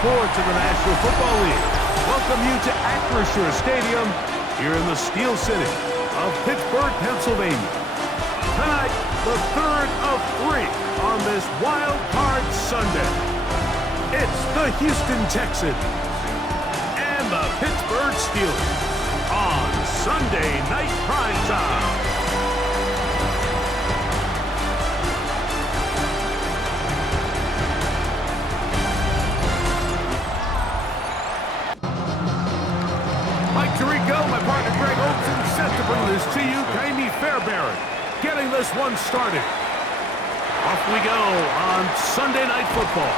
sports in the National Football League. Welcome you to Acrisure Stadium here in the Steel City of Pittsburgh, Pennsylvania. Tonight, the third of three on this Wild Card Sunday. It's the Houston Texans and the Pittsburgh Steelers on Sunday Night Prime Time. My partner Greg Olson set to bring this to you. Jamie Fairbairn getting this one started. Off we go on Sunday Night Football.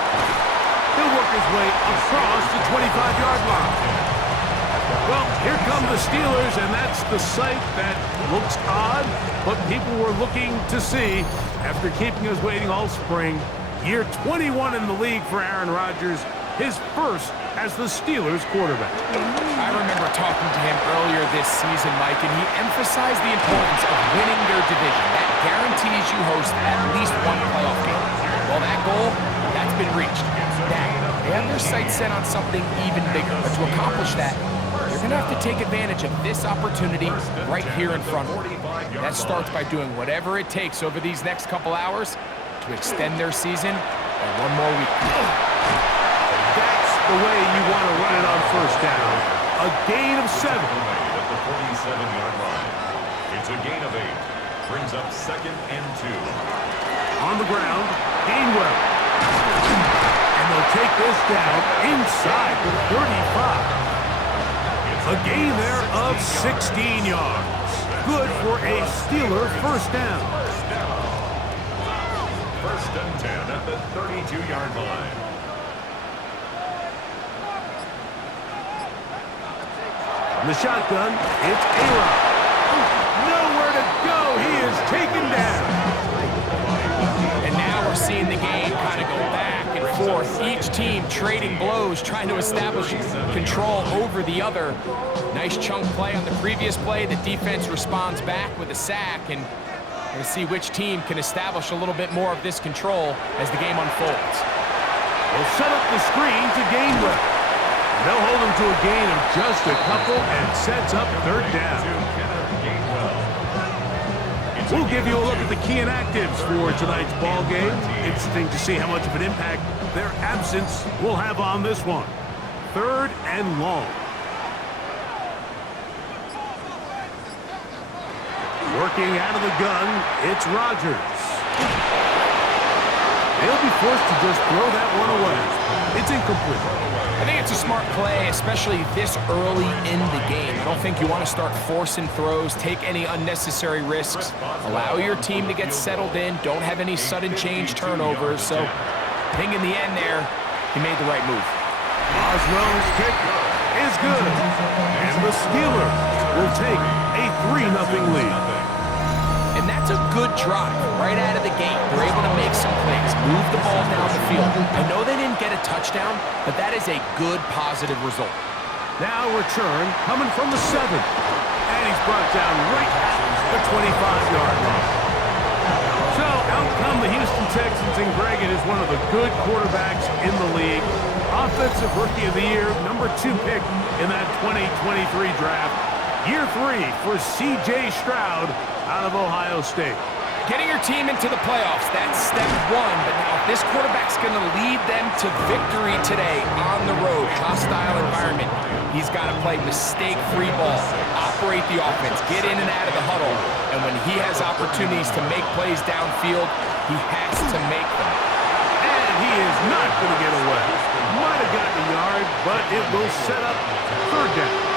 He'll work his way across the 25-yard line. Well, here come the Steelers, and that's the sight that looks odd, but people were looking to see after keeping us waiting all spring. Year 21 in the league for Aaron Rodgers, his first as the Steelers quarterback. I remember talking to him earlier this season, Mike, and he emphasized the importance of winning their division. That guarantees you host at least one playoff game. Well, that goal, that's been reached. Now, they have their sights set on something even bigger, but to accomplish that, you're going to have to take advantage of this opportunity right here in front of them. That starts by doing whatever it takes over these next couple hours to extend their season by one more week. That's the way you want to run it on first down. A gain of 7. At the 47-yard line. It's a gain of 8. Brings up 2nd and 2. On the ground, Gainwell. And they'll take this down inside the 35. A gain there of 16 yards. Good for a Steeler first down. First and 10 at the 32-yard line. In the shotgun, it's A-Rod. Nowhere to go. He is taken down. And now we're seeing the game kind of go back and forth. Each team trading blows, trying to establish control over the other. Nice chunk play on the previous play. The defense responds back with a sack, and we're going to see which team can establish a little bit more of this control as the game unfolds. We'll set up the screen to Gainwell. They'll hold him to a gain of just a couple and sets up third down. We'll give you a look at the key inactives for tonight's ball game. Interesting to see how much of an impact their absence will have on this one. 3rd and long. Working out of the gun, it's Rodgers. They'll be forced to just throw that one away. It's incomplete. I think it's a smart play, especially this early in the game. I don't think you want to start forcing throws, take any unnecessary risks, allow your team to get settled in, don't have any sudden change turnovers. So I think in the end there, he made the right move. Oswell's kick is good, and the Steelers will take a 3-0 lead. And that's a good drive right out of the gate. They're able to make some plays, move the ball down the field. I know they didn't get a touchdown, but that is a good, positive result. Now return coming from the 7. And he's brought down right at the 25-yard line. So out come the Houston Texans, and Greg, it is one of the good quarterbacks in the league. Offensive Rookie of the Year, number 2 pick in that 2023 draft. Year 3 for C.J. Stroud out of Ohio State. Getting your team into the playoffs, that's step 1. But now if this quarterback's going to lead them to victory today on the road, hostile environment, he's got to play mistake-free ball, operate the offense, get in and out of the huddle. And when he has opportunities to make plays downfield, he has to make them. And he is not going to get away. Might have gotten a yard, but it will set up third down.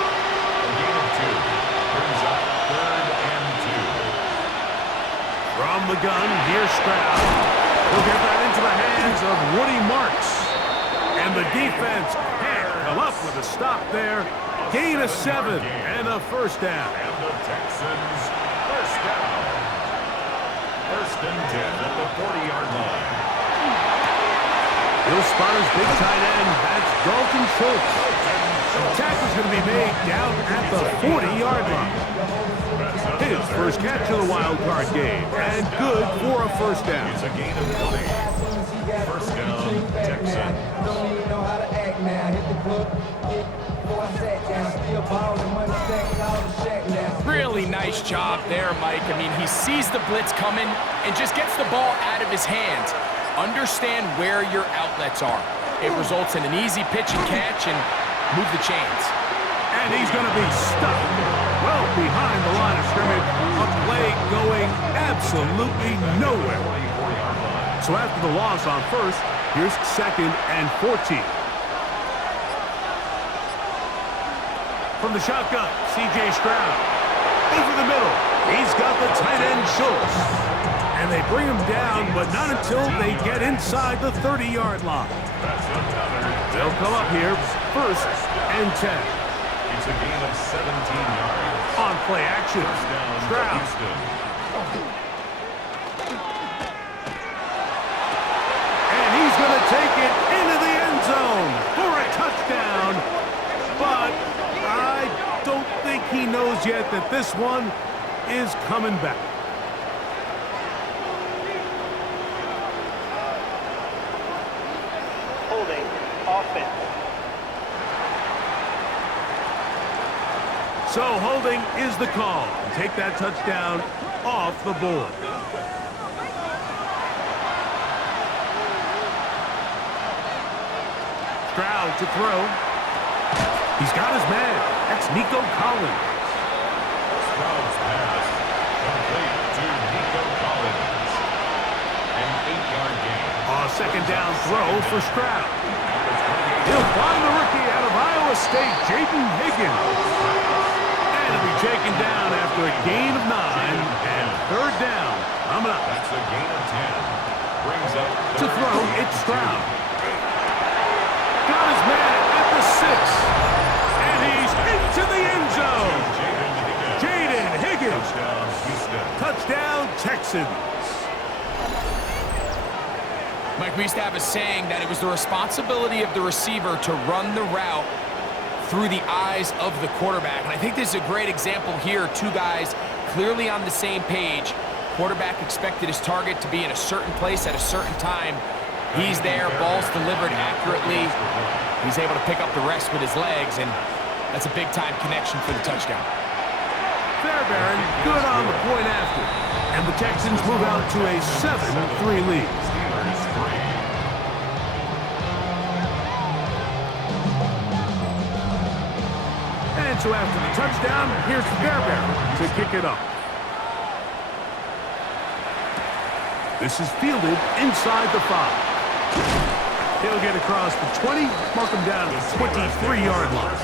From the gun, here's Stroud. He'll get that into the hands of Woody Marks. And the defense can't come up with a stop there. Gain of 7 and a first down. And the Texans first down. First and 10 at the 40-yard line. He'll spot his big tight end. That's Dalton Schultz. The tackle's going to be made down at the 40-yard line. His first catch of the wild card game, and good for a first down. It's a gain of 20. First down, Texans. Really nice job there, Mike. I mean, he sees the blitz coming and just gets the ball out of his hands. Understand where your outlets are. It results in an easy pitch and catch and move the chains. And he's going to be stuck well behind the line of scrimmage. A play going absolutely nowhere. So after the loss on first, here's 2nd and 14. From the shotgun, C.J. Stroud. Over the middle, he's got the tight end Schultz. And they bring him down, but not until they get inside the 30-yard line. They'll come up here, 1st and 10. It's a gain of 17 yards. On play action, Stroud. And he's going to take it into the end zone for a touchdown. But I don't think he knows yet that this one is coming back. Holding offense. So holding is the call. Take that touchdown off the board. Stroud to throw. He's got his man. That's Nico Collins. Stroud's pass complete to Nico Collins. An 8-yard gain. A 2nd down throw for Stroud. He'll find the rookie out of Iowa State, Jaden Higgins. And he'll be taken down after a gain of 9 and 3rd down. Coming up. That's a gain of 10. Brings up To throw, it's Stroud. Got his man at the 6. And he's into the end zone. Jaden Higgins. touchdown, Houston. Touchdown, Texans. Mike, we used to have a saying that it was the responsibility of the receiver to run the route through the eyes of the quarterback. And I think this is a great example here. 2 guys clearly on the same page. Quarterback expected his target to be in a certain place at a certain time. He's there, ball's delivered accurately. He's able to pick up the rest with his legs, and that's a big-time connection for the touchdown. Fairbairn good on the point after. And the Texans move out to a 7-3 lead. Steelers 3. And so after the touchdown, here's Fairbairn to kick it off. This is fielded inside the 5. He'll get across the 20, mark him down at the 23-yard line.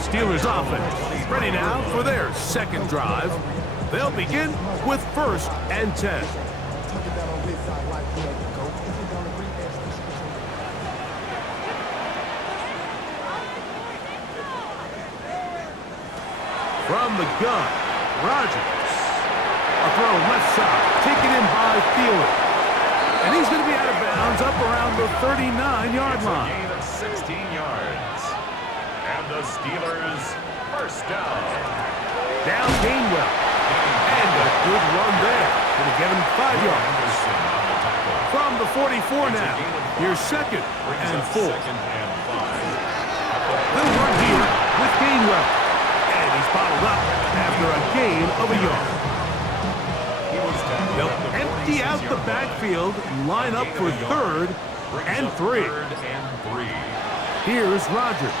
Steelers offense ready now for their 2nd drive. They'll begin with 1st and 10. From the gun, Rodgers. A throw left side, taken in by Thielen. And he's going to be out of bounds up around the 39-yard line. Gain of 16 yards. And the Steelers 1st down. Down Gainwell. And a good run there. Going to get him 5 yards. Anderson on the tackle. From the 44 now. Here's 2nd and 4. 2nd and 5. They'll run here with Gainwell. And he's bottled up after a gain of a yard. They'll empty out the backfield and line up for 3rd and 3. Here's Rodgers.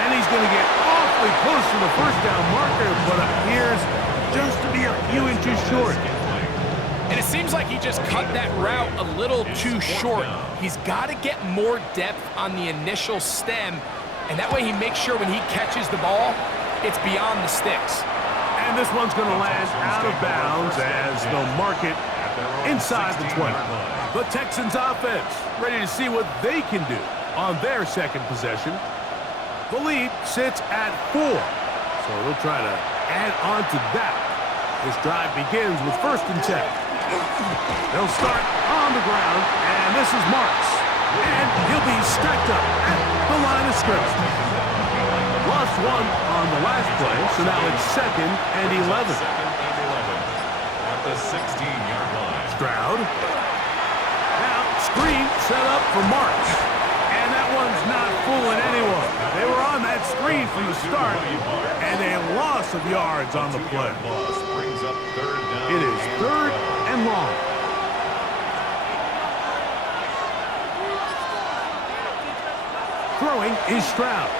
And he's going to get awfully close to the 1st down marker, but appears just to be a few inches short. And it seems like he just cut that route a little too short. He's got to get more depth on the initial stem, and that way he makes sure when he catches the ball, it's beyond the sticks. And this one's going to land out of bounds as they'll mark it inside the 20. The Texans offense ready to see what they can do on their 2nd possession. The lead sits at 4, so they'll try to add on to that. This drive begins with 1st and 10. They'll start on the ground, and this is Marks. And he'll be stacked up at the line of scrimmage. Lost 1 on the last play, so now it's 2nd and 11. 2nd and 11 at the 16-yard line. Stroud. Now, screen set up for Marks. And that one's not fooling anyone. They were on that that screen from the start, and a loss of yards on the play. It is 3rd and long. Throwing is Stroud.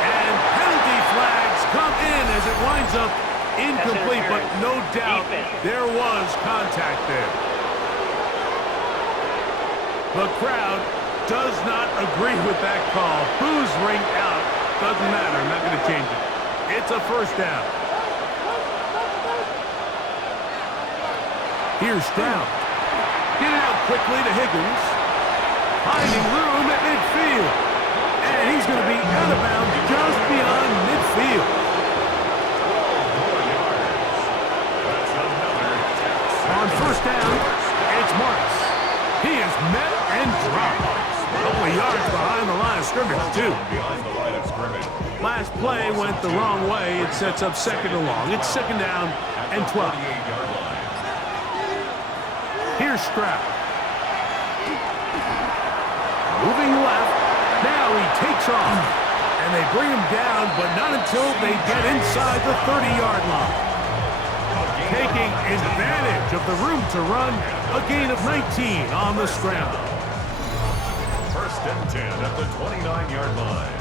And penalty flags come in as it winds up incomplete, but no doubt there was contact there. The crowd does not agree with that call. Boos ring out. Doesn't matter. I'm not going to change it. It's a first down. Here's Stroud. Get it out quickly to Higgins. Finding room at midfield. And he's going to be out of bounds just beyond midfield. On first down, it's Marks. He is met and dropped. A couple of yards behind the line of scrimmage, too. Last play went the wrong way. It sets up 2nd and long. It's 2nd down and 12. Here's Stroud. Moving left. Now he takes off. And they bring him down, but not until they get inside the 30-yard line. Taking advantage of the room to run, a gain of 19 on the scramble. 1st and 10 at the 29-yard line.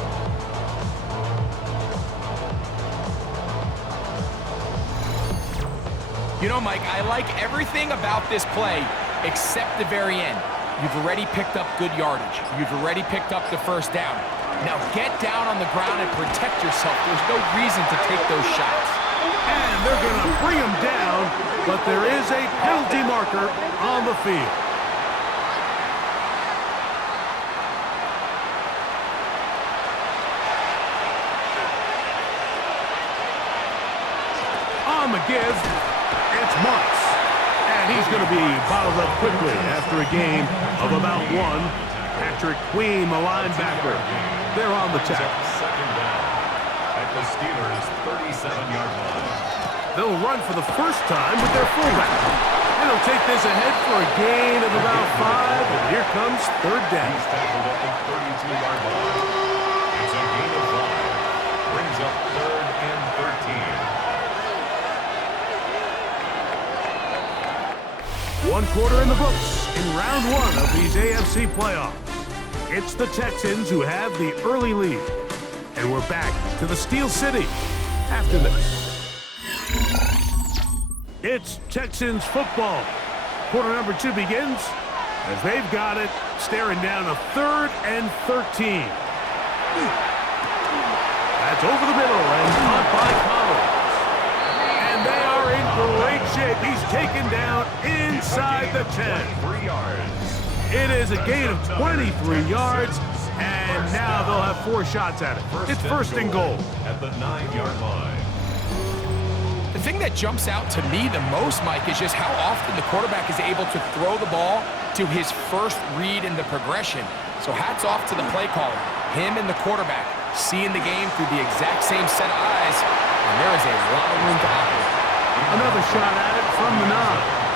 You know, Mike, I like everything about this play except the very end. You've already picked up good yardage. You've already picked up the first down. Now get down on the ground and protect yourself. There's no reason to take those shots. And they're going to bring him down, but there is a penalty marker on the field. On the give, it's Marks. And he's going to be bottled up quickly after a gain of about 1. Patrick Queen, the linebacker. They're on the tackle. 2nd down at the Steelers' 37-yard line. They'll run for the first time with their fullback. And they'll take this ahead for a gain of about 5. And here comes 3rd down. He's tackled at the 32-yard line. It's a gain of 5. Brings up 3rd and 13. 1 quarter in the books in round 1 of these AFC playoffs. It's the Texans who have the early lead. And we're back to the Steel City after this. It's Texans football. Quarter number 2 begins as they've got it, staring down a 3rd and 13. That's over the middle and caught by Collins. And they are in great shape. He's taken down inside the 10. 3 yards. It is a gain of 23 yards, and now they'll have 4 shots at it. It's 1st and goal. At the 9-yard line. The thing that jumps out to me the most, Mike, is just how often the quarterback is able to throw the ball to his first read in the progression. So hats off to the play caller. Him and the quarterback seeing the game through the exact same set of eyes, and there is a lot of room to operate. Another shot at it from the 9.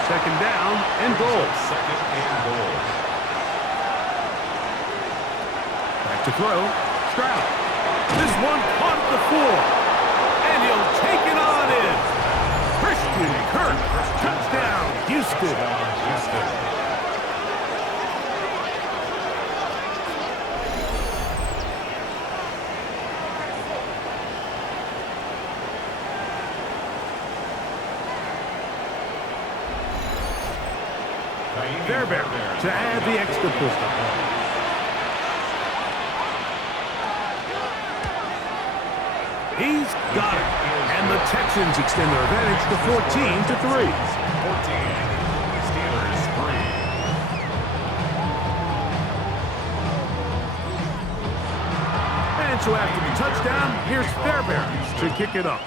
2nd down and goal. 2nd and goal. Back to throw. Stroud. This one caught at the 4. And he'll take it on in. Christian Kirk. Touchdown, Houston. Fairbairn to add the extra point. He's got it. And the Texans extend their advantage to 14-3. 14. Steelers 3. And so after the touchdown, here's Fairbairn to kick it up.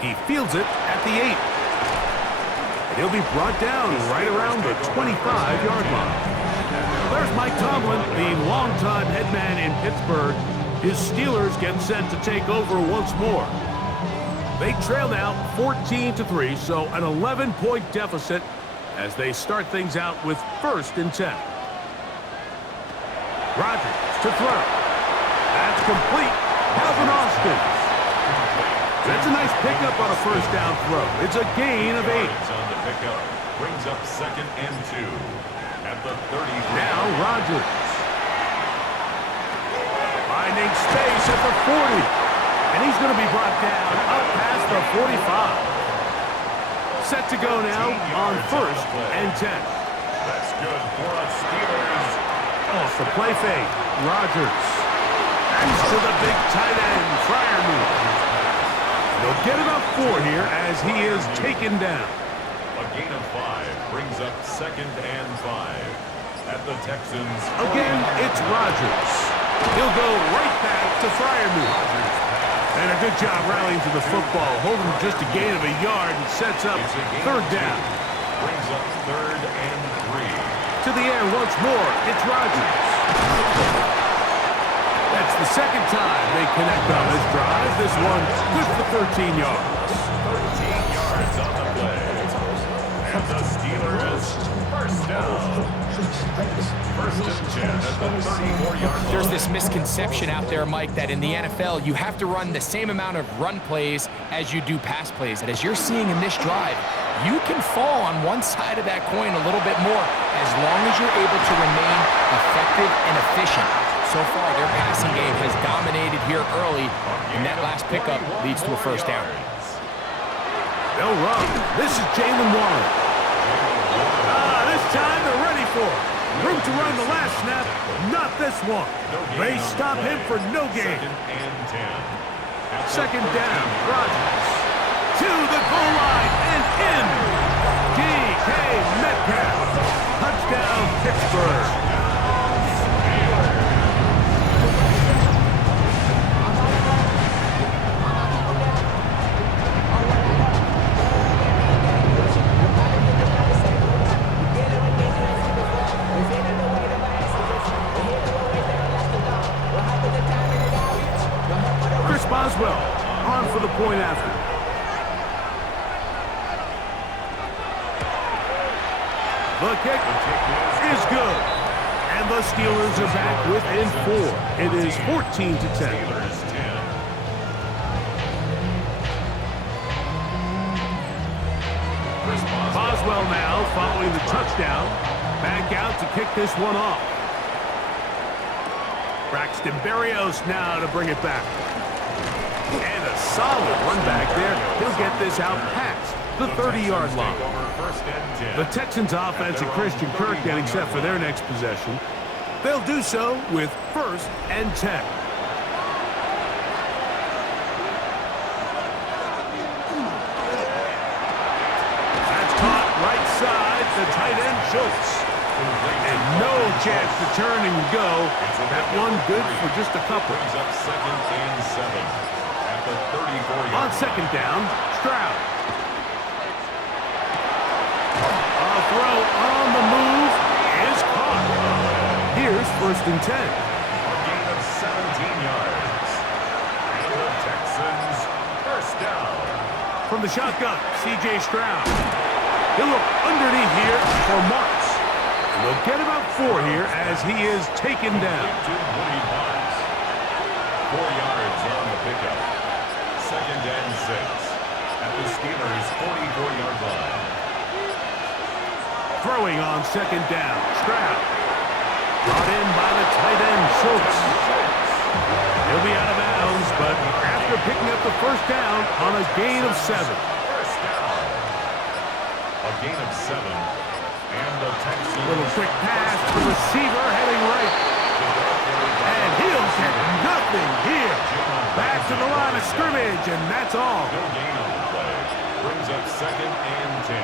He fields it at the 8. He'll be brought down right around the 25-yard line. There's Mike Tomlin, the longtime head man in Pittsburgh. His Steelers get set to take over once more. They trail now 14-3, so an 11-point deficit as they start things out with 1st and 10. Rodgers to throw. That's complete. Calvin Austin. That's a nice pickup on a first down throw. It's a gain of 8. On the pickup. Brings up 2nd and 2. At the 30. Now Rodgers. Finding space at the 40. And he's going to be brought down up past the 45. Set to go now on 1st and 10. That's good for us Steelers. Off the play fake. Rodgers. And to the big tight end, Freiermuth. They'll get about 4 here as he is taken down. A gain of 5 brings up 2nd and 5. At the Texans. Again, it's Rodgers. He'll go right back to Freiermuth. And a good job rallying to the football, holding just a gain of a yard and sets up 3rd down. Brings up 3rd and 3. To the air once more, it's Rodgers. That's the 2nd time they connect on this drive. This one good for 13 yards. 13 yards on the play. And the Steelers first down. 1st and 10 at the 34-yard line. There's this misconception out there, Mike, that in the NFL, you have to run the same amount of run plays as you do pass plays. And as you're seeing in this drive, you can fall on one side of that coin a little bit more as long as you're able to remain effective and efficient. So far, their passing game has dominated here early, and that last pickup leads to a 1st down. They'll run. This is Jalen Warren. This time they're ready for it. Room to run the last snap, not this one. They stop him for no gain. 2nd and 10. 2nd down, Rodgers. To the goal line and in. DK Metcalf. Touchdown, Pittsburgh. Boswell on for the point after. The kick is good. And the Steelers are back within 4. It is 14-10. Boswell now following the touchdown. Back out to kick this one off. Braxton Berrios now to bring it back. And a solid run back there. He'll get this out past the 30-yard line. The Texans offense and Christian Kirk getting set for their next possession. They'll do so with 1st and 10. That's caught right side, the tight end Schultz. And no chance to turn and go. That one good for just a couple. Up 2nd and 7. On 2nd down, Stroud. A throw on the move is caught. Here's 1st and 10. A gain of 17 yards. And the Texans first down. From the shotgun, C.J. Stroud. He'll look underneath here for Marks. And they'll get about 4 here as he is taken down. 4 yards on the pickup. 2nd and 6 at the Steelers' 44-yard line. Throwing on 2nd down, Stroud. Brought in by the tight end, Schultz. He'll be out of bounds, but after picking up the 1st down on a gain of 7. First down. A gain of 7. And the Texans. Little quick pass to the receiver heading right. And he'll get nothing here. Back to the line of scrimmage, and that's all. No gain on the play. Brings up 2nd and 10.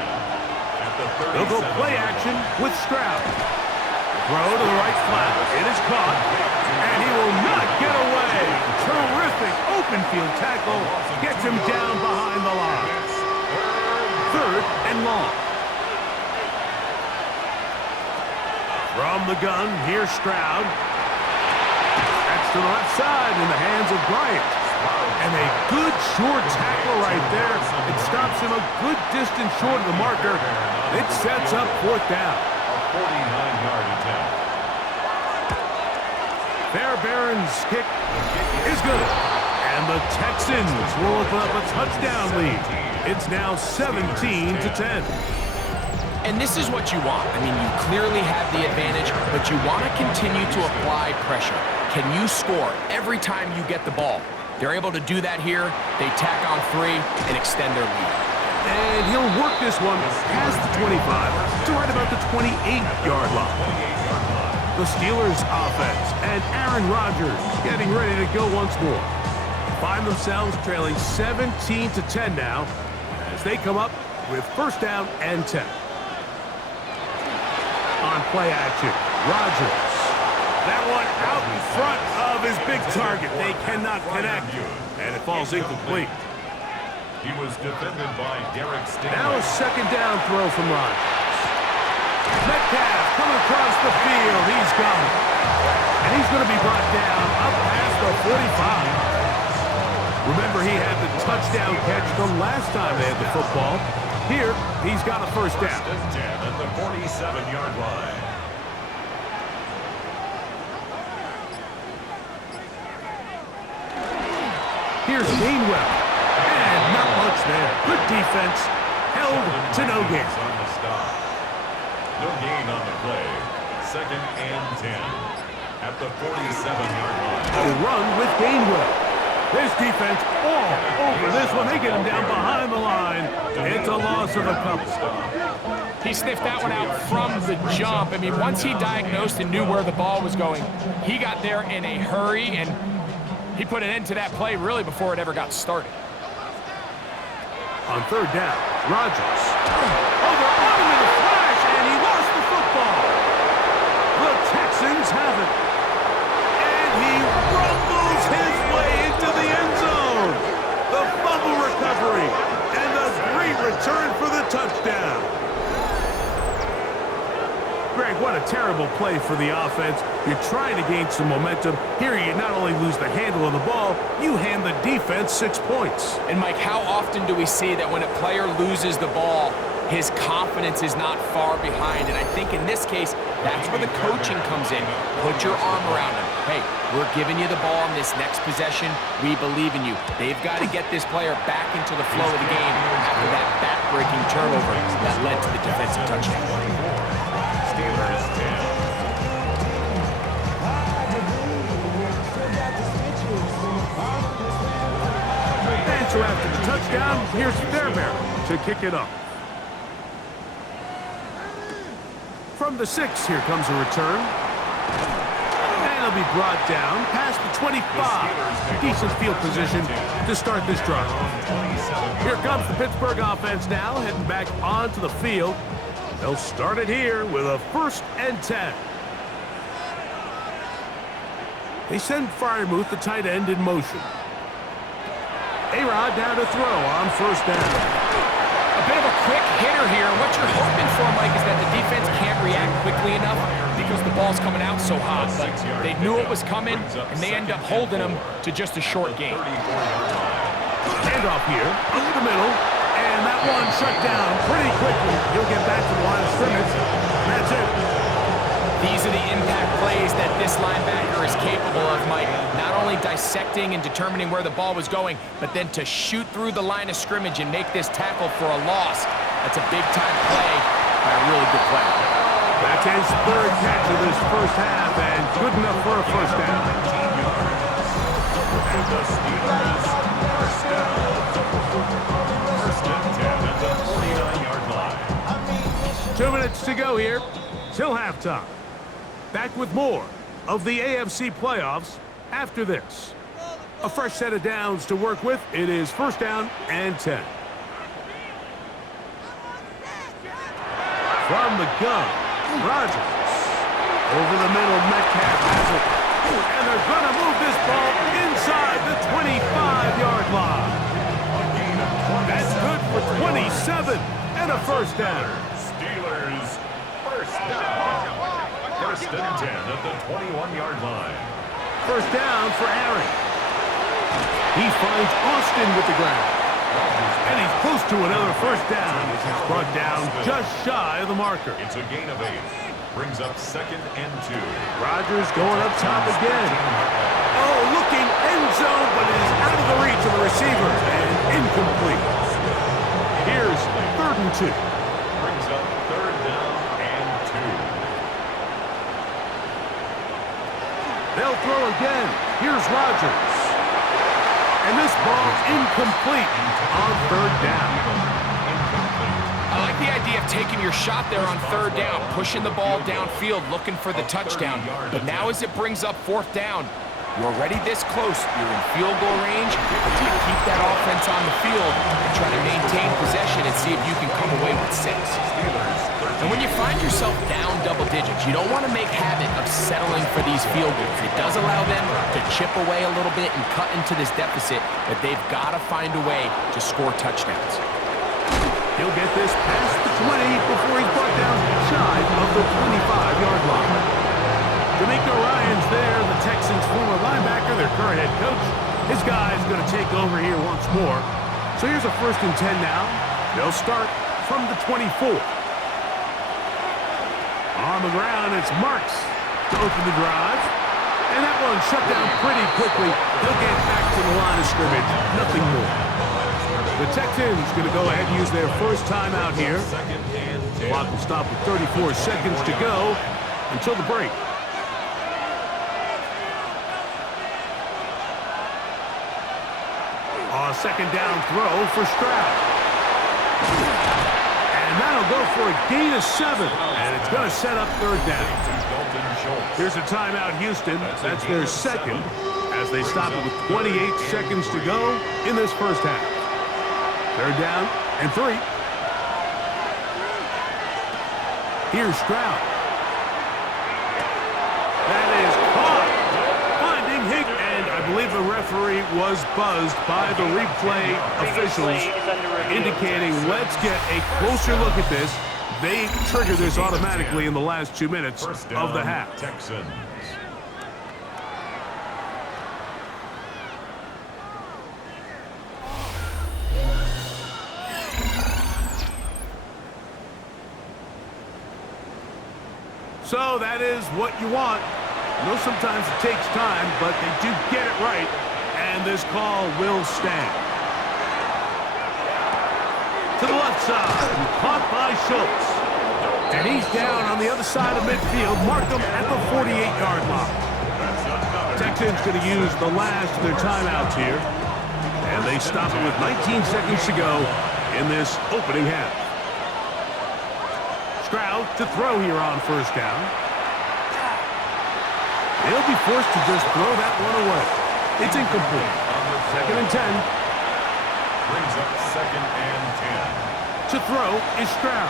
At the 37. They'll go play action with Stroud. Throw to the right flat. It is caught, and he will not get away. Terrific open field tackle. Gets him down behind the line. 3rd and long. From the gun, here's Stroud. That's to the left side in the hands of Bryant. And a good short tackle right there. It stops him a good distance short of the marker. It sets up 4th down. A 49-yard attempt. Fairbairn's kick is good. And the Texans will open up a touchdown lead. It's now 17-10. And this is what you want. I mean, you clearly have the advantage, but you want to continue to apply pressure. Can you score every time you get the ball? They're able to do that here. They tack on 3 and extend their lead. And he'll work this one past the 25 to right about the 28-yard line. The Steelers offense and Aaron Rodgers getting ready to go once more. Find themselves trailing 17-10 now as they come up with first down and 10. On play action, Rodgers. That one out in front of his big target. They cannot connect, and it falls incomplete. He was defended by Derek Stingley. Now a second down throw from Rodgers. Metcalf coming across the field. He's gone. And he's going to be brought down up past the 45. Remember, he had the touchdown catch the last time they had the football. Here, he's got a first down. First and 10 at the 47-yard line. Here's Gainwell. And not much there. Good defense. Held to no gain. On the stop. No gain on the play. Second and 10 at the 47-yard line. A run with Gainwell. This defense all over this one. They get him down behind the line. It's a loss of a couple. He sniffed that one out from the jump. I mean, once he diagnosed and knew where the ball was going, he got there in a hurry, and he put an end to that play really before it ever got started. On third down, Rodgers. Oh, they're on him in a flash, and he lost the football. The Texans have it. And he rumbles his way into the end zone. The fumble recovery, and a great return for the touchdown. Greg, what a terrible play for the offense. You're trying to gain some momentum. Here you not only lose the handle of the ball, you hand the defense 6 points. And Mike, how often do we see that when a player loses the ball, his confidence is not far behind? And I think in this case, that's where the coaching comes in. Put your arm around him. Hey, we're giving you the ball in this next possession. We believe in you. They've got to get this player back into the flow of the game after that back-breaking turnover that led to the defensive touchdown. Steelers 10. And so after the touchdown, here's Fairbairn to kick it off. From the 6, here comes a return. And he'll be brought down past the 25. Decent field position to start this drive. Here comes the Pittsburgh offense now, heading back onto the field. They'll start it here with a first and 10. They send Freiermuth, the tight end, in motion. A-Rod down to throw on first down. A bit of a quick hitter here. What you're hoping for, Mike, is that the defense can't react quickly enough because the ball's coming out so hot. But they knew it was coming, and they end up holding them to just a short gain. Handoff here, up the middle, and that one shut down pretty quickly. He'll get back to the line of scrimmage, and that's it. These are the impact plays that this linebacker is capable of, Mike. Not only dissecting and determining where the ball was going, but then to shoot through the line of scrimmage and make this tackle for a loss. That's a big-time play by a really good player. That's his third catch of this first half, and good enough for a first down. And the Steelers first down. First and 10 at the 49-yard line. 2 minutes to go here till halftime. Back with more of the AFC playoffs after this. A fresh set of downs to work with. It is first down and 10. From the gun, Rodgers. Over the middle, Metcalf has it. And they're going to move this ball inside the 25-yard line. That's good for 27 and a first down. Steelers first down. First and 10 at the 21-yard line. First down for Aaron. He finds Austin with the ground. And he's close to another first down as he's brought down just shy of the marker. It's a gain of 8. Brings up 2nd and 2. Rodgers going up top again. Oh, looking end zone, but it is out of the reach of the receiver and incomplete. Here's 3rd and 2. Brings up 3rd down and 2. They'll throw again. Here's Rodgers. And this ball incomplete on 3rd down. I like the idea of taking your shot there on 3rd down, pushing the ball downfield, looking for the touchdown. But now as it brings up 4th down, you're already this close. You're in field goal range. Do you keep that offense on the field and try to maintain possession and see if you can come away with 6? And when you find yourself down double digits, you don't want to make habit of settling for these field goals. It does allow them to chip away a little bit and cut into this deficit, but they've got to find a way to score touchdowns. He'll get this past the 20 before he's brought down shy of the 25-yard line. D'Amico Ryans there, the Texans' former linebacker, their current head coach. His guy's going to take over here once more. So here's a 1st and 10 now. They'll start from the 24. On the ground, it's Marks to open the drive. And that one shut down pretty quickly. He'll get back to the line of scrimmage. Nothing more. The Texans going to go ahead and use their first timeout here. The clock will stop with 34 seconds to go until the break. A 2nd down throw for Stroud. And that'll go for a gain of 7. And it's going to set up 3rd down. Here's a timeout, Houston. That's their 2nd as they stop it with 28 seconds to go in this first half. 3rd down and 3. Here's Stroud. That is caught. Finding Higgs. And I believe the referee was buzzed by the replay officials, indicating let's get a closer look at this. They trigger this automatically in the last 2 minutes of the half. Texans. So that is what you want. I know sometimes it takes time, but they do get it right, and this call will stand. To the left side, caught by Schultz. And he's down on the other side of midfield. Mark him at the 48-yard line. Texans going to use the last of their timeouts here, and they stop it with 19 seconds to go in this opening half. Stroud to throw here on 1st down. They'll be forced to just throw that one away. It's incomplete. 2nd and 10. Brings up 2nd and 10. To throw is Stroud.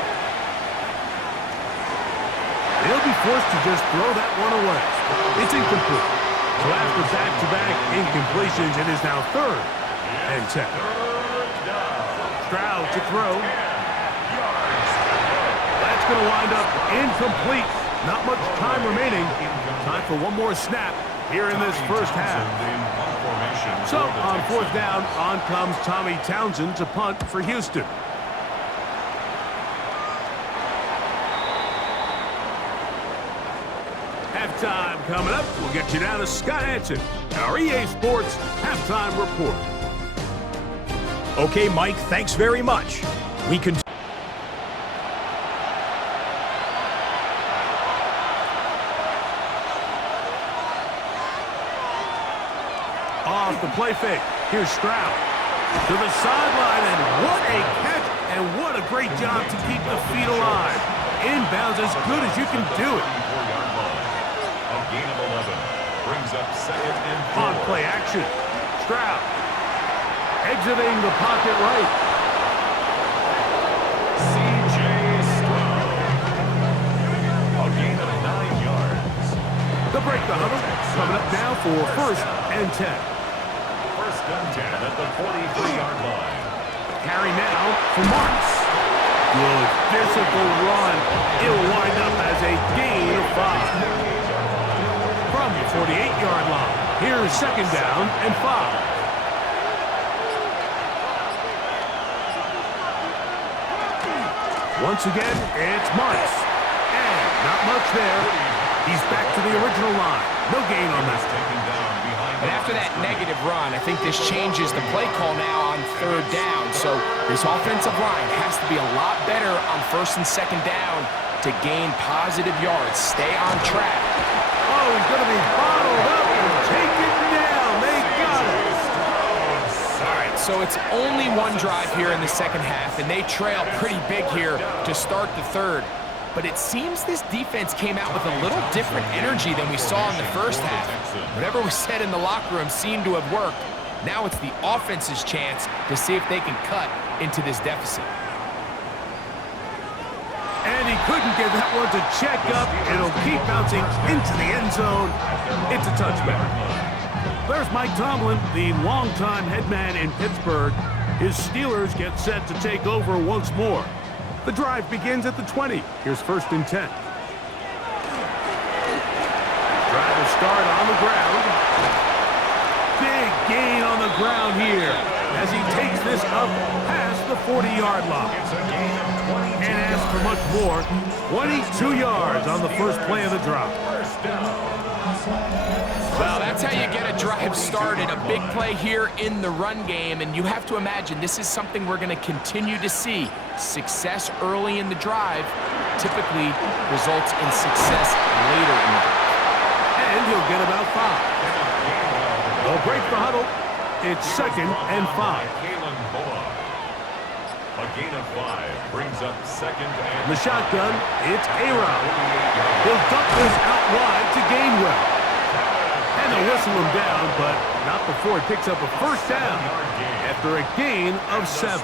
They'll be forced to just throw that one away. It's incomplete. So after back-to-back incompletions, it is now 3rd and 10. Stroud to throw. That's going to wind up incomplete. Not much time remaining. Time for one more snap here in this first half. So on 4th down, on comes Tommy Townsend to punt for Houston. Halftime coming up. We'll get you down to Scott Hansen, our EA Sports Halftime Report. Okay, Mike, thanks very much. We can... Off the play fake. Here's Stroud to the sideline, and what a catch, and what a great job to keep the feet alive. Inbounds as good as you can do it. A gain of 11. Brings up 2nd and 4. On play action. Stroud exiting the pocket right. C.J. Stroud. A gain of 9 yards. They'll break the huddle. Coming up now for 1st and 10. 1st and 10 at the 43-yard line. Carry now for Marks. Good physical run. It will wind up as a gain of 5. From the 48-yard line, here's 2nd down and 5. Once again, it's Marks. And Not much there. He's back to the original line. No gain on that. And after that negative run, I think this changes the play call now on third down. So this offensive line has to be a lot better on first and second down to gain positive yards. Stay on track. Oh, he's going to be bottled up and taken down. They got it. All right, so it's only one drive here in the second half, and they trail pretty big here to start the third. But it seems this defense came out with a little different energy than we saw in the first half. Whatever was said in the locker room seemed to have worked. Now it's the offense's chance to see if they can cut into this deficit. And he couldn't get that one to check up. It'll keep bouncing into the end zone. It's a touchback. There's Mike Tomlin, the longtime head man in Pittsburgh. His Steelers get set to take over once more. The drive begins at the 20. Here's 1st and 10. Drive will start on the ground. Big gain on the ground here as he takes this up past the 40-yard line. Can't ask for much more. 22 yards on the first play of the drive. Well, that's how you get a drive started. A big play here in the run game, and you have to imagine this is something we're going to continue to see. Success early in the drive typically results in success later in the drive. And he'll get about 5. They'll break the huddle. It's 2nd and 5. A gain of 5 brings up 2nd and In the shotgun, it's A-Rod. He'll dump this out wide to Gainwell. And they'll whistle him down, but not before it picks up a first down after a gain of 7.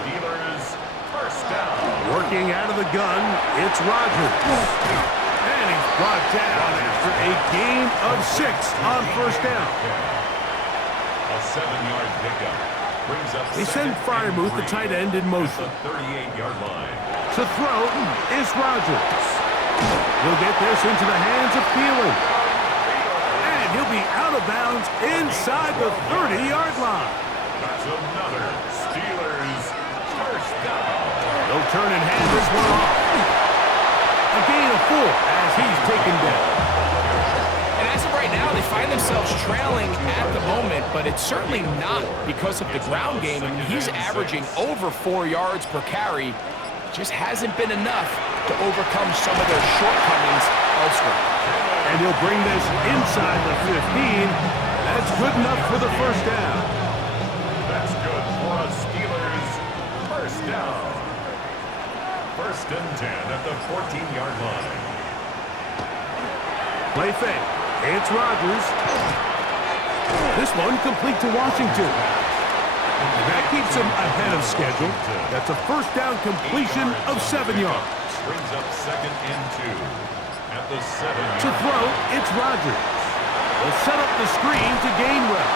Working out of the gun, it's Rodgers. And he's brought down after a gain of 6 on first down. a 7-yard pickup brings up. They send Freiermuth, the tight end, in motion. 38-yard line. To throw is Rodgers. He'll get this into the hands of Thielen. And he'll be out of bounds inside the 30-yard line. That's another Steelers first down. They'll turn and hand this one off. A gain of 4 as he's taken down. And as of right now, they find themselves trailing at the moment, but it's certainly not because of the ground game. I mean, he's averaging over 4 yards per carry. Just hasn't been enough to overcome some of their shortcomings elsewhere. And he'll bring this inside the 15. That's good enough for the first down. That's good for a Steelers first down. 1st and 10 at the 14-yard line. Play fake. It's Rodgers. This one complete to Washington. And that keeps him ahead of schedule. That's a first down completion of 7 yards. Brings up 2nd and 2 at the 7-yard. To throw, it's Rodgers. They'll set up the screen to Gainwell.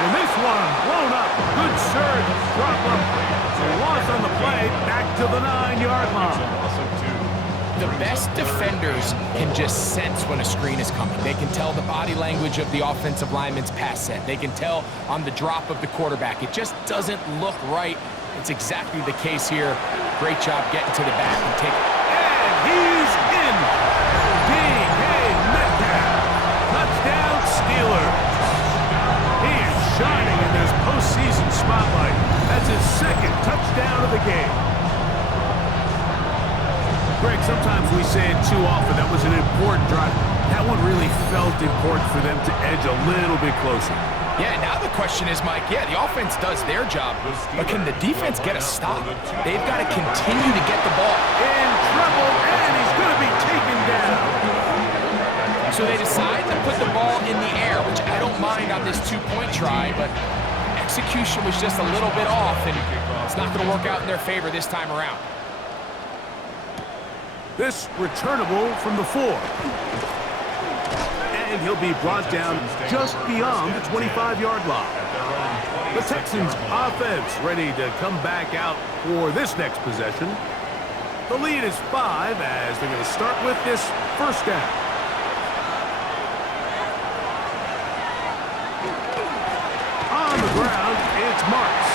And this one blown up. Good surge. Problem. A loss on the play. Back to the 9-yard line. The best defenders can just sense when a screen is coming. They can tell the body language of the offensive lineman's pass set. They can tell on the drop of the quarterback. It just doesn't look right. It's exactly the case here. Great job getting to the back and taking. And he's in. D.K. Metcalf. Touchdown Steelers. He is shining in this postseason spotlight. That's his 2nd touchdown of the game. Greg, sometimes we say it too often. That was an important drive. That one really felt important for them to edge a little bit closer. Yeah, now the question is, Mike, yeah, the offense does their job, but can the defense get a stop? They've got to continue to get the ball. In trouble, and he's going to be taken down. So they decide to put the ball in the air, which I don't mind on this 2-point try, but execution was just a little bit off, and it's not going to work out in their favor this time around. This returnable from the 4. And he'll be brought down just beyond the 25-yard line. The Texans offense ready to come back out for this next possession. The lead is 5 as they're going to start with this first down. On the ground, it's Marks.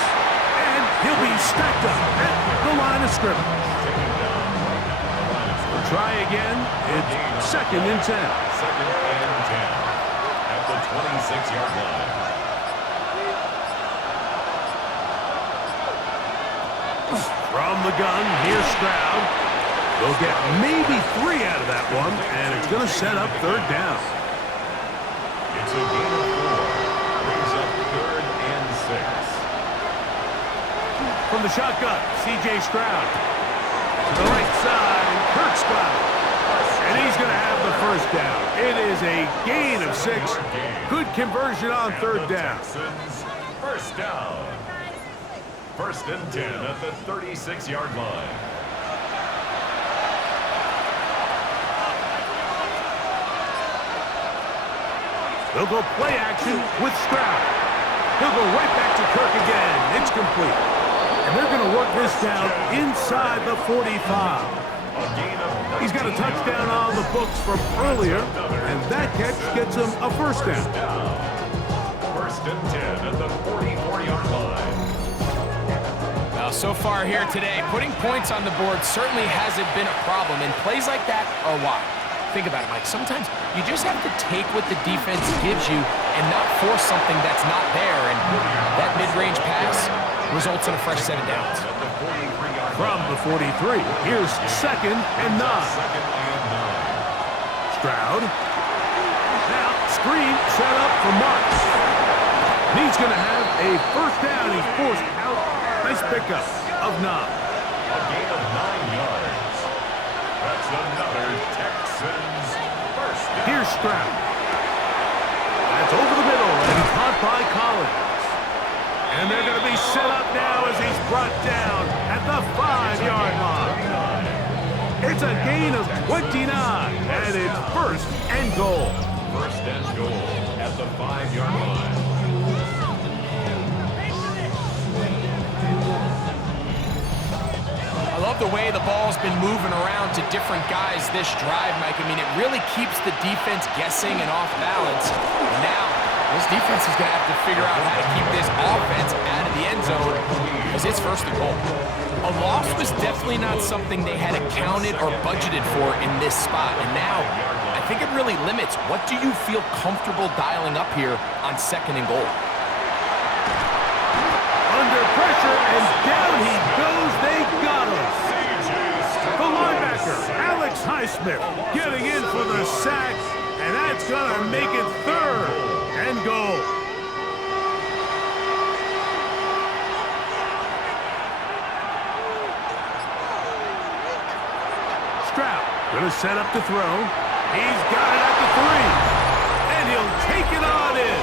And he'll be stacked up at the line of scrimmage. try again. It's 2nd and 10. 2nd and 10 at the 26-yard line. From the gun, here's Stroud. They'll get maybe 3 out of that one, and it's going to set up 3rd down. It's a gain of 4. Brings up 3rd and 6. From the shotgun, C.J. Stroud. To the right side, Kirk's got it. And he's going to have the 1st down. It is a gain of 6. Good conversion on 3rd down. Texans, 1st down. 1st and 10 at the 36-yard line. They'll go play action with Stroud. He'll go right back to Kirk again. It's complete. And they're going to work this down inside the 45. He's got a touchdown on the books from earlier, and that catch gets him a 1st down. 1st and 10 at the 44-yard line. Well, so far here today, putting points on the board certainly hasn't been a problem, and plays like that are why. Think about it, Mike. Sometimes you just have to take what the defense gives you and not force something that's not there, and that mid-range pass results in a fresh set of downs. From the 43, here's 2nd and 9. Stroud. Now, screen set up for Marks. And he's going to have a 1st down. He's forced out. Nice pickup of 9. A gain of 9 yards. That's another Texans 1st down. Here's Stroud. That's over the middle and caught by Collins. And they're going to be set up now as he's brought down at the 5-yard line. It's a gain of 29, and it's 1st and goal. 1st and goal at the 5-yard line. I love the way the ball's been moving around to different guys this drive, Mike. I mean, it really keeps the defense guessing and off balance. And now, this defense is going to have to figure out how to keep this offense out of the end zone because it's 1st and goal. A loss was definitely not something they had accounted or budgeted for in this spot. And now, I think it really limits what do you feel comfortable dialing up here on 2nd and goal. Under pressure, and down he goes. They got him. The linebacker, Alex Highsmith, getting in for the sack, and that's going to make it 3rd and goal. Stroud going to set up to throw. He's got it at the 3, and he'll take it on in.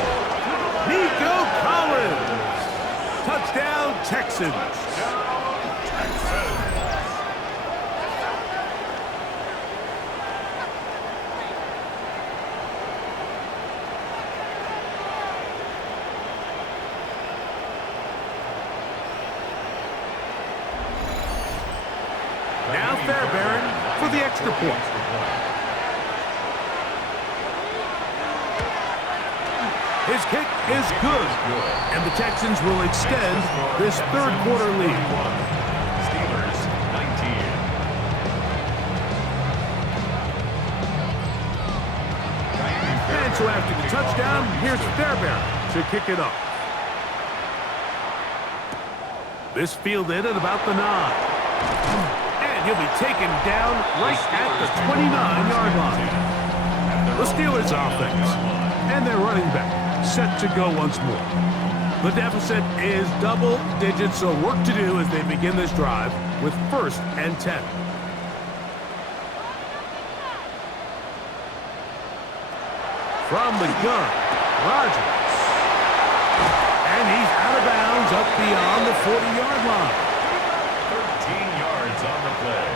Nico Collins. Touchdown, Texans. Now Fairbairn for the extra point. His kick is good, and the Texans will extend this 3rd quarter lead. Steelers 19. And so after the touchdown, here's Fairbairn to kick it off. This fielded at about the 9. And he'll be taken down right at the 29-yard line. The Steelers offense and their running back set to go once more. The deficit is double digits, so work to do as they begin this drive with 1st and 10. From the gun, Rodgers. And he's out of bounds up beyond the 40-yard line. 13 yards on the play.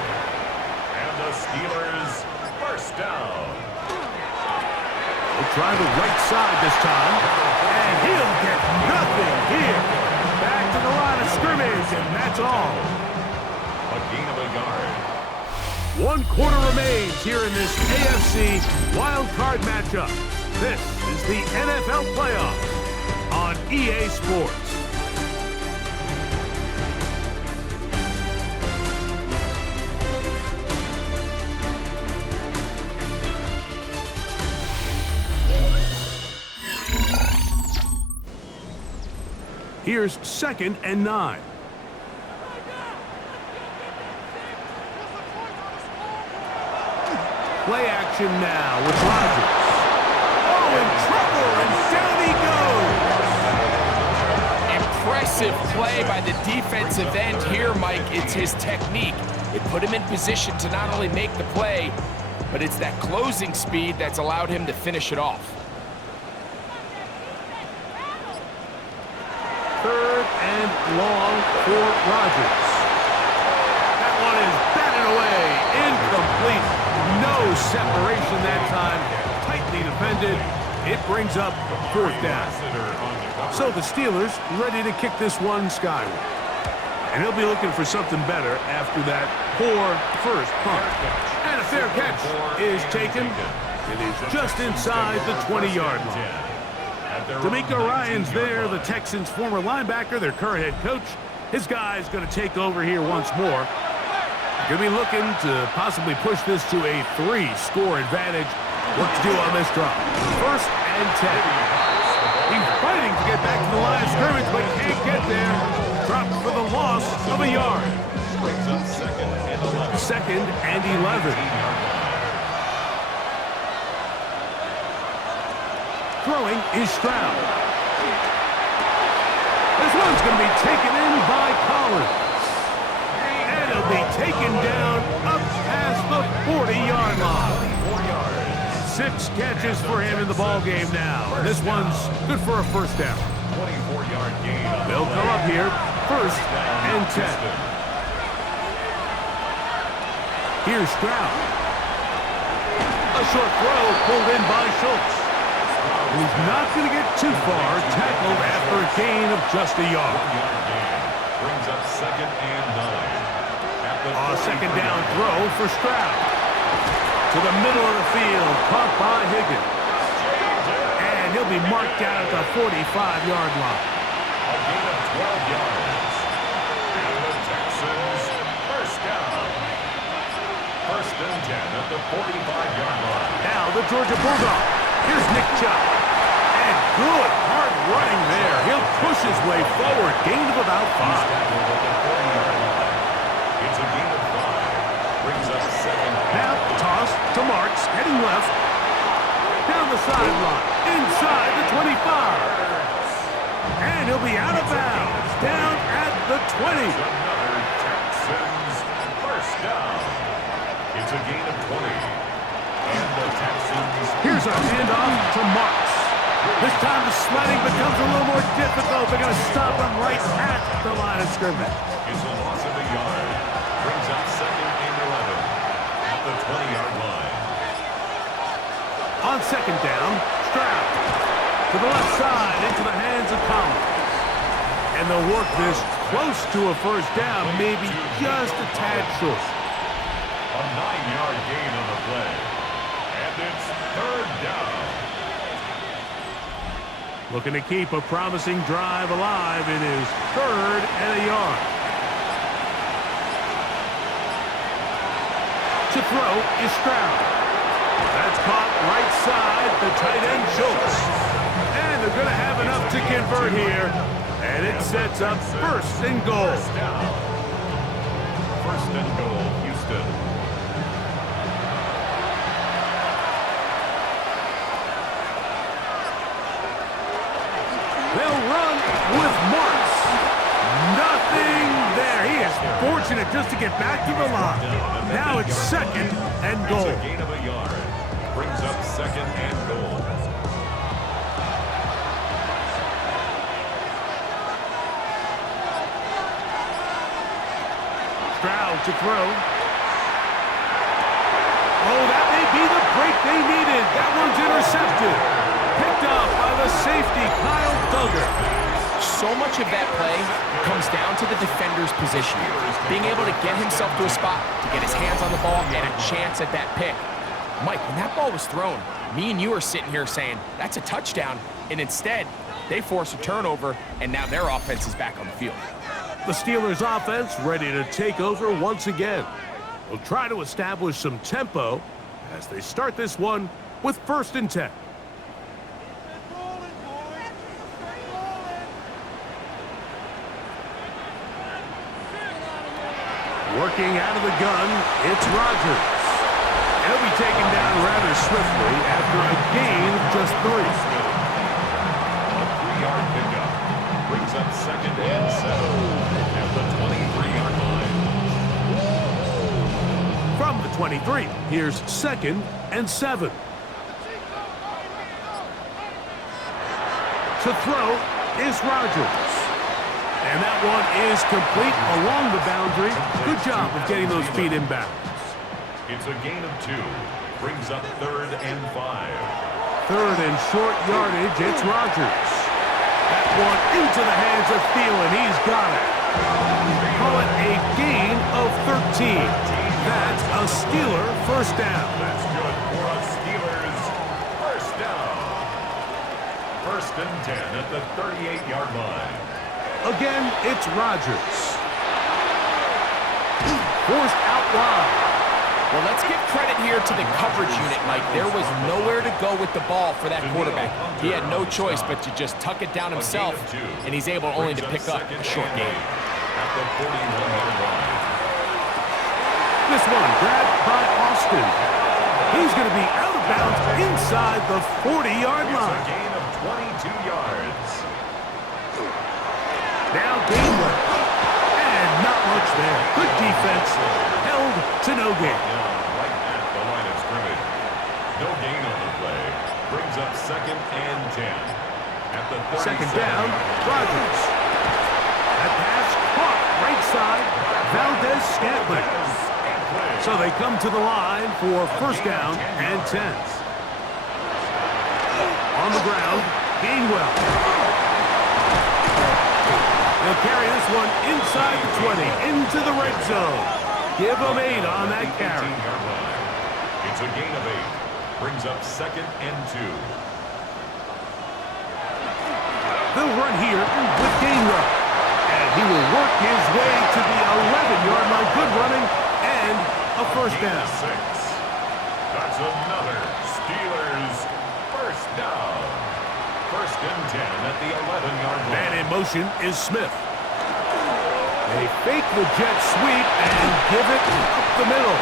And the Steelers 1st down. He'll try the right side this time, and he'll get nothing here. Back to the line of scrimmage, and that's all. A gain of a yard. 1 quarter remains here in this AFC wild card matchup. This is the NFL playoffs on EA Sports. Here's 2nd and 9. Play action now with Rodgers. Oh, in trouble, and down he goes. Impressive play by the defensive end here, Mike. It's his technique. It put him in position to not only make the play, but it's that closing speed that's allowed him to finish it off. 3rd and long for Rodgers. That one is batted away. Incomplete. No separation that time. Tightly defended. It brings up 4th down. So the Steelers ready to kick this one skyward. And he'll be looking for something better after that poor first punt. And a fair catch is taken. It is just inside the 20-yard line. D'Amico Ryans there, the Texans' former linebacker, their current head coach. His guy's going to take over here once more. Going to be looking to possibly push this to a 3-score advantage. What to do on this drop? 1st and 10. He's fighting to get back to the line of scrimmage, but can't get there. Dropped for the loss of a yard. 2nd and 11. Throwing is Stroud. This one's going to be taken in by Collins. And it'll be taken down up past the 40-yard line. 6 catches for him in the ball game now. And this one's good for a 1st down. 24-yard gain. They'll come up here, 1st and 10. Here's Stroud. A short throw pulled in by Schultz. He's not going to get too far, tackled after a gain of just a yard. Brings up 2nd and 9. A 2nd down throw for Stroud. To the middle of the field, caught by Higgins. And he'll be marked out at the 45-yard line. A gain of 12 yards. And the Texans, 1st down. 1st and 10 at the 45-yard line. Now the Georgia Bulldog. Here's Nick Chubb. And good, hard running there. He'll push his way forward. Gain of about 5. It's a gain of 5. Brings up 2nd. Now toss to Marks, heading left. Down the sideline, inside the 25. And he'll be out of bounds, down at the 20. Another Texans 1st down. It's a gain of 20. And the Texans. Here's a handoff to Marks. This time the sledding becomes a little more difficult. They're going to stop him right at the line of scrimmage. It's a loss of a yard. Brings up 2nd and 11 at the 20-yard line. On 2nd down, Stroud to the left side into the hands of Collins. And they'll work this close to a 1st down, maybe just a tad short. A 9-yard gain on the play. And it's 3rd down. Looking to keep a promising drive alive. It is 3rd and a yard. To throw is Stroud. That's caught right side, the tight end Schultz. And they're going to have enough to convert here. And it sets up 1st and goal. 1st and goal, Houston. They'll run with Marks. Nothing there. He is fortunate just to get back to the line. Now it's 2nd and goal. It's a gain of a yard. Brings up 2nd and goal. Stroud to throw. Oh, that may be the break they needed. That one's intercepted. Picked up by the safety, Kyle Duggar. So much of that play comes down to the defender's position. Being able to get himself to a spot, to get his hands on the ball, and a chance at that pick. Mike, when that ball was thrown, me and you are sitting here saying, that's a touchdown. And instead, they force a turnover, and now their offense is back on the field. The Steelers' offense ready to take over once again. They'll try to establish some tempo as they start this one with 1st and 10. Working out of the gun, it's Rodgers. He'll be taken down rather swiftly after a gain of just 3. A 3-yard pickup brings up 2nd and 7 at the 23-yard line. From the 23, here's 2nd and 7. To throw is Rodgers. And that one is complete along the boundary. Good job of getting those feet in bounds. It's a gain of 2. Brings up 3rd and 5. 3rd and short yardage, it's Rodgers. That one into the hands of Thielen. He's got it. Call it a gain of 13. That's a Steeler first down. That's good for a Steelers first down. 1st and 10 at the 38-yard line. Again, it's Rodgers. Forced out wide. Well, let's give credit here to the coverage unit, Mike. There was nowhere to go with the ball for that quarterback. He had no choice but to just tuck it down himself, and he's able only to pick up a short gain. At the 41-yard line. This one grabbed by Austin. He's going to be out of bounds inside the 40-yard It's a line. gain of 22 yards. Now Gainwell. And not much there. Good defense. Held to no gain. Right at the line of scrimmage. No gain on the play. Brings up 2nd and 10. At the 2nd down, Rodgers. That pass caught right side. Valdez-Scantling. So they come to the line for 1st down and 10. On the ground, Gainwell. He'll carry this one inside the 20, into the red zone. Give him 8 on that carry. It's a gain of 8. Brings up 2nd and 2. They'll run here with Gainwell. And he will work his way to the 11-yard line. Good running and a first down. 6. That's another Steelers first down. 1st and 10 at the 11-yard line. Man in motion is Smith. They fake the jet sweep and give it up the middle.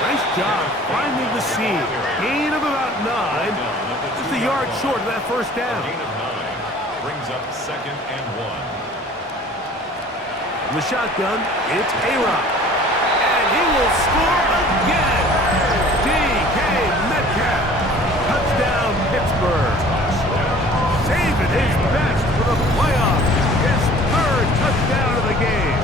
Nice job finding the seam. Gain of about 9. Just a yard short of that first down. Gain of 9. Brings up 2nd and 1. From the shotgun, it's A-Rod. And he will score again. D.K. Metcalf. Touchdown, Pittsburgh. Saving his best for the playoffs. His 3rd touchdown of the game.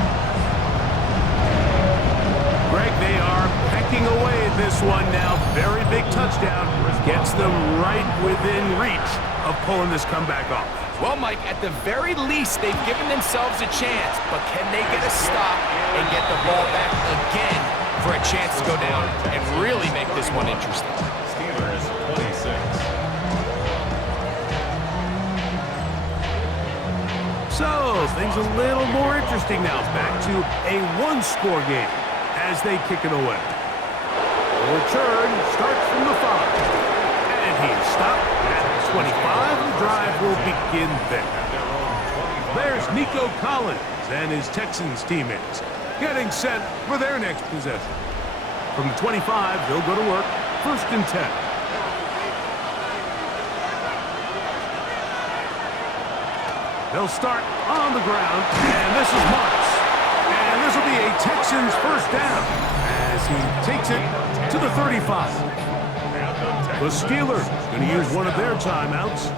Greg, they are pecking away at this one now. Very big touchdown. Gets them right within reach of pulling this comeback off. Well, Mike, at the very least, they've given themselves a chance, but can they get a stop and get the ball back again for a chance to go down and really make this one interesting? Steelers 26. So, things a little more interesting now. Back to a 1-score game as they kick it away. The return starts from the 5. And he's stopped at the 25. The drive will begin there. There's Nico Collins and his Texans teammates getting set for their next possession. From the 25, they'll go to work. 1st and 10. They'll start on the ground, and this is Marks. And this will be a Texans first down as he takes it to the 35. The Steelers going to use one of their timeouts.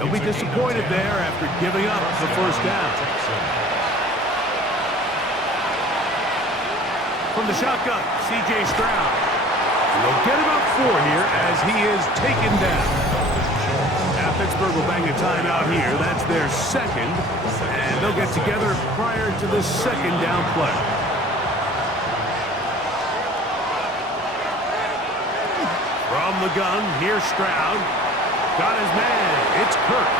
They'll be disappointed there after giving up the first down. From the shotgun, C.J. Stroud. And they'll get about 4 here as he is taken down. Now Pittsburgh will bang a timeout here. That's their 2nd. And they'll get together prior to the 2nd down play. From the gun, here's Stroud. Got his man. It's Kirk.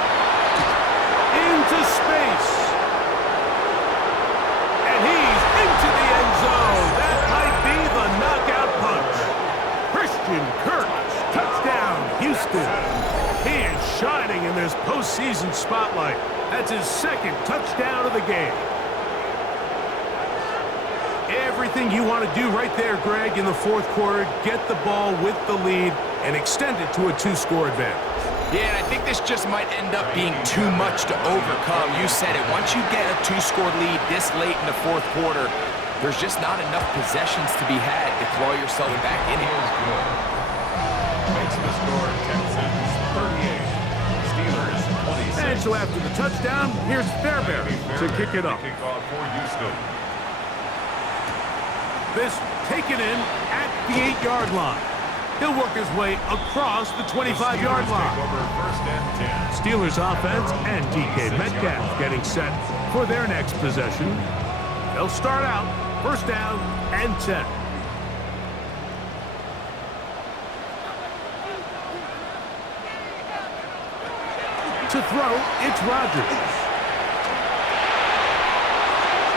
Into space. And he's into the end zone. That might be the knockout punch. Christian Kirk. Touchdown, Houston. He is shining in this postseason spotlight. That's his 2nd touchdown of the game. Everything you want to do right there, Greg, in the fourth quarter. Get the ball with the lead and extend it to a 2-score advantage. Yeah, and I think this just might end up being too much to overcome. You said it. Once you get a 2-score lead this late in the fourth quarter, there's just not enough possessions to be had to claw yourself back in it. Makes the score Texans 38, Steelers 26. And so after the touchdown, here's Fairbairn to kick it off. Kickoff for Houston. This taken in at the 8-yard line. He'll work his way across the 25-yard line. First and 10. Steelers offense and DK Metcalf getting set for their next possession. They'll start out first down and 10. To throw, it's Rodgers.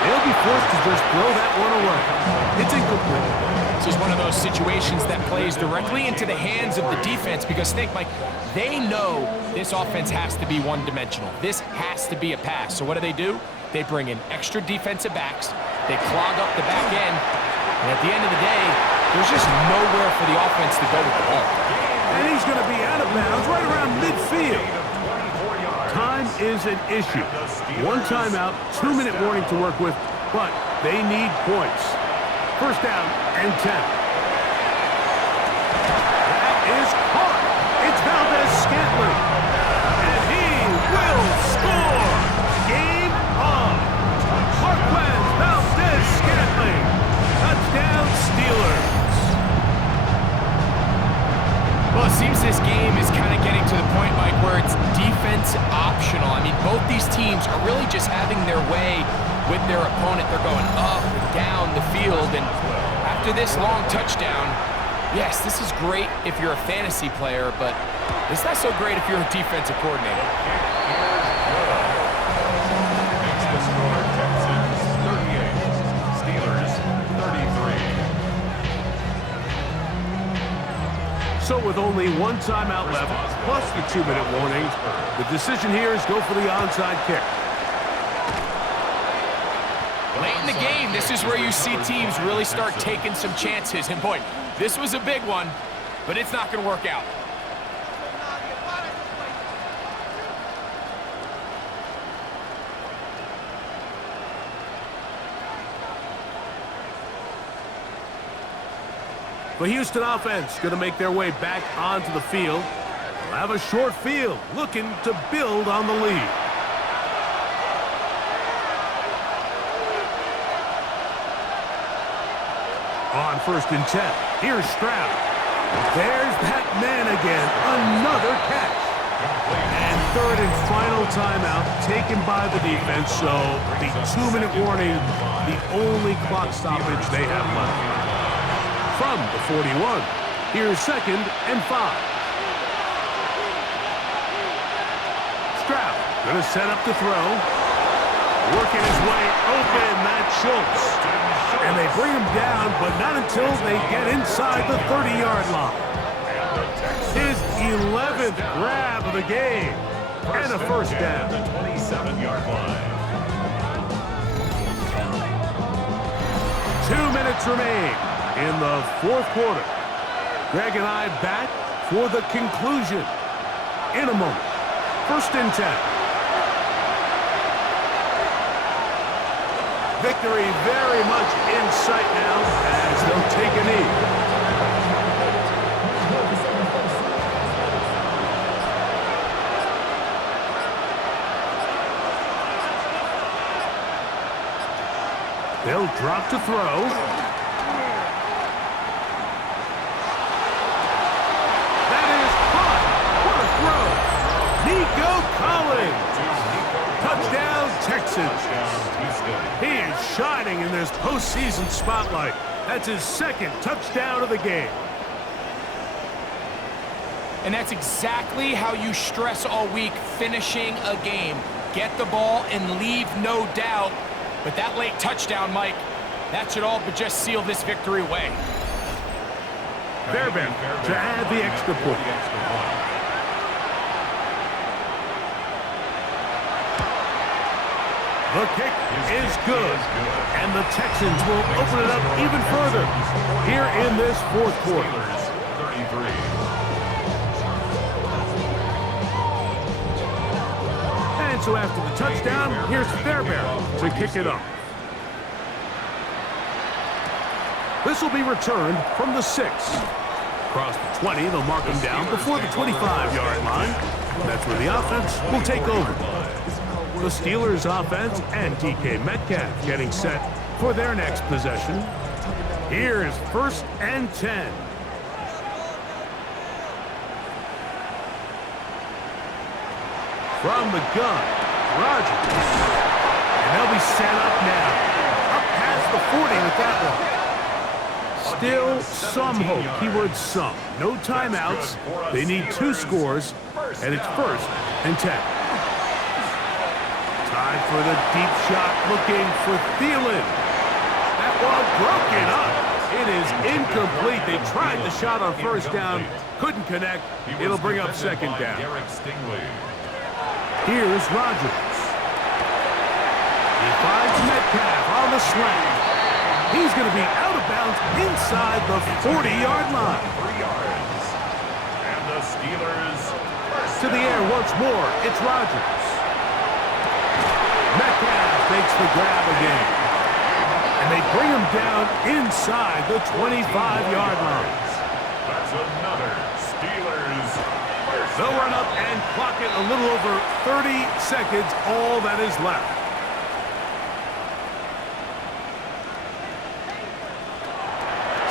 They'll be forced to just throw that one away. It's incomplete. This is one of those situations that plays directly into the hands of the defense because think, Mike, they know this offense has to be one-dimensional. This has to be a pass. So what do? They bring in extra defensive backs. They clog up the back end. And at the end of the day, there's just nowhere for the offense to go with the ball. And he's going to be out of bounds right around midfield. Time is an issue. One timeout, 2-minute warning to work with, but they need points. First down and 10. That is caught. It's Valdez-Scantling. And he will score. Game on. Marquez Valdez-Scantling. Touchdown Steelers. Well, it seems this game is kind of getting to the point, Mike, where it's defense optional. I mean, both these teams are really just having their way with their opponent. They're going up and down the field, and after this long touchdown, yes, this is great if you're a fantasy player, but it's not so great if you're a defensive coordinator. Makes the score Texans 38, Steelers 33. So with only one timeout left, plus the 2-minute warning, the decision here is go for the onside kick. Late in the game, this is where you see teams really start taking some chances. And boy, this was a big one, but it's not going to work out. The Houston offense going to make their way back onto the field. They'll have a short field, looking to build on the lead. On first and 10, here's Stroud. There's that man again, another catch. And third and final timeout taken by the defense, so the 2-minute warning, the only clock stoppage they have left. From the 41, here's second and 5. Stroud gonna set up to throw. Working his way open, that's Schultz. And they bring him down, but not until they get inside the 30-yard line. His 11th grab of the game. And a first down. The 27-yard line. 2 minutes remain in the fourth quarter. Greg and I back for the conclusion in a moment. First and 10. Victory very much in sight now as they'll take a knee. They'll drop to throw. That is caught. What a throw. Nico Collins. Touchdown, Texans. He is shining in this postseason spotlight. That's his second touchdown of the game. And that's exactly how you stress all week, finishing a game. Get the ball and leave no doubt. But that late touchdown, Mike, that should all but just seal this victory away. Fairbairn to add the extra point. The kick is good, and the Texans will open it up even further here in this fourth quarter. Steelers 33. And so after the touchdown, here's Fairbairn to kick it off. This will be returned from the 6. Across the 20, they'll mark him down before the 25-yard line. That's where the offense will take over. The Steelers offense and DK Metcalf getting set for their next possession. Here's 1st and 10. From the gun, Rodgers. And they'll be set up now. Up past the 40 with that one. Still some hope. Keyword some. No timeouts. They need 2 scores, and it's 1st and 10. Time for the deep shot, looking for Thielen. That ball broken up. It is incomplete. They tried the shot on 1st down, couldn't connect. It'll bring up 2nd down. Here's Rodgers. He finds Metcalf on the slant. He's going to be out of bounds inside the 40-yard line. 3 yards. And the Steelers To the air once more, it's Rodgers. Metcalf makes the grab again. And they bring him down inside the 25-yard line. That's another Steelers first. They'll run up and clock it a little over 30 seconds, all that is left.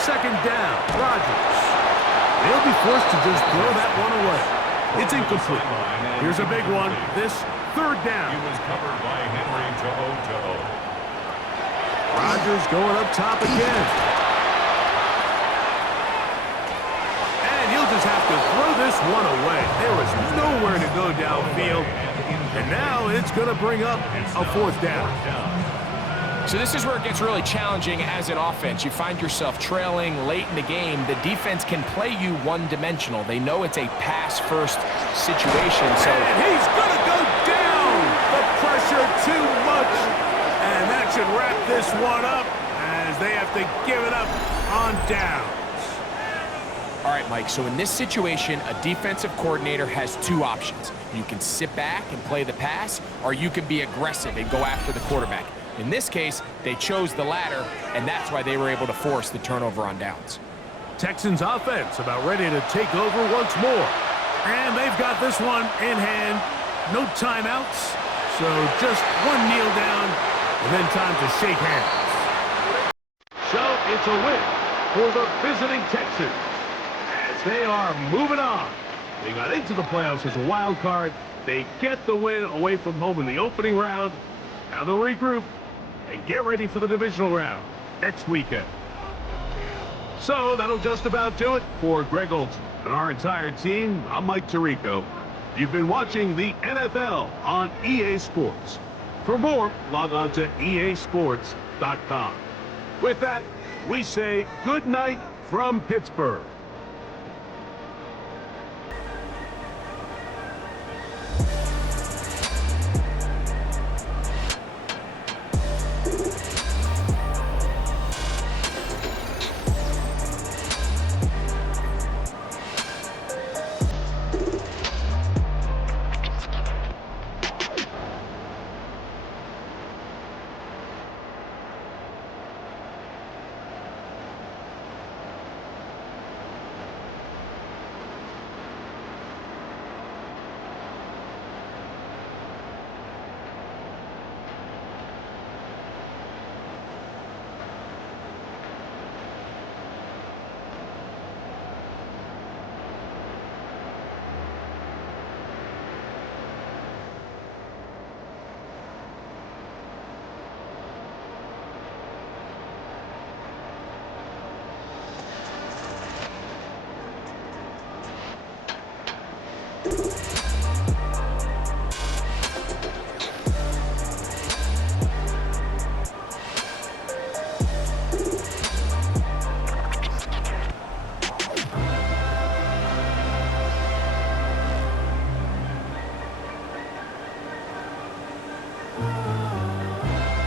Second down, Rodgers. They'll be forced to just throw that one away. It's incomplete. Here's a big one. This 3rd down. He was covered by Henry Toho. Rodgers going up top again. And he'll just have to throw this one away. There was nowhere to go downfield. And now it's going to bring up a 4th down. So this is where it gets really challenging as an offense. You find yourself trailing late in the game. The defense can play you one-dimensional. They know it's a pass-first situation. So And he's going to go down. The pressure too much. And that should wrap this one up as they have to give it up on downs. All right, Mike, so in this situation, a defensive coordinator has 2 options. You can sit back and play the pass, or you can be aggressive and go after the quarterback. In this case, they chose the latter, and that's why they were able to force the turnover on downs. Texans offense about ready to take over once more. And they've got this one in hand. No timeouts, so just one kneel down, and then time to shake hands. So it's a win for the visiting Texans as they are moving on. They got into the playoffs as a wild card. They get the win away from home in the opening round. Now they'll regroup and get ready for the divisional round next weekend. So that'll just about do it for Greg Olson and our entire team. I'm Mike Tirico. You've been watching the NFL on EA Sports. For more, log on to easports.com. With that, we say good night from Pittsburgh.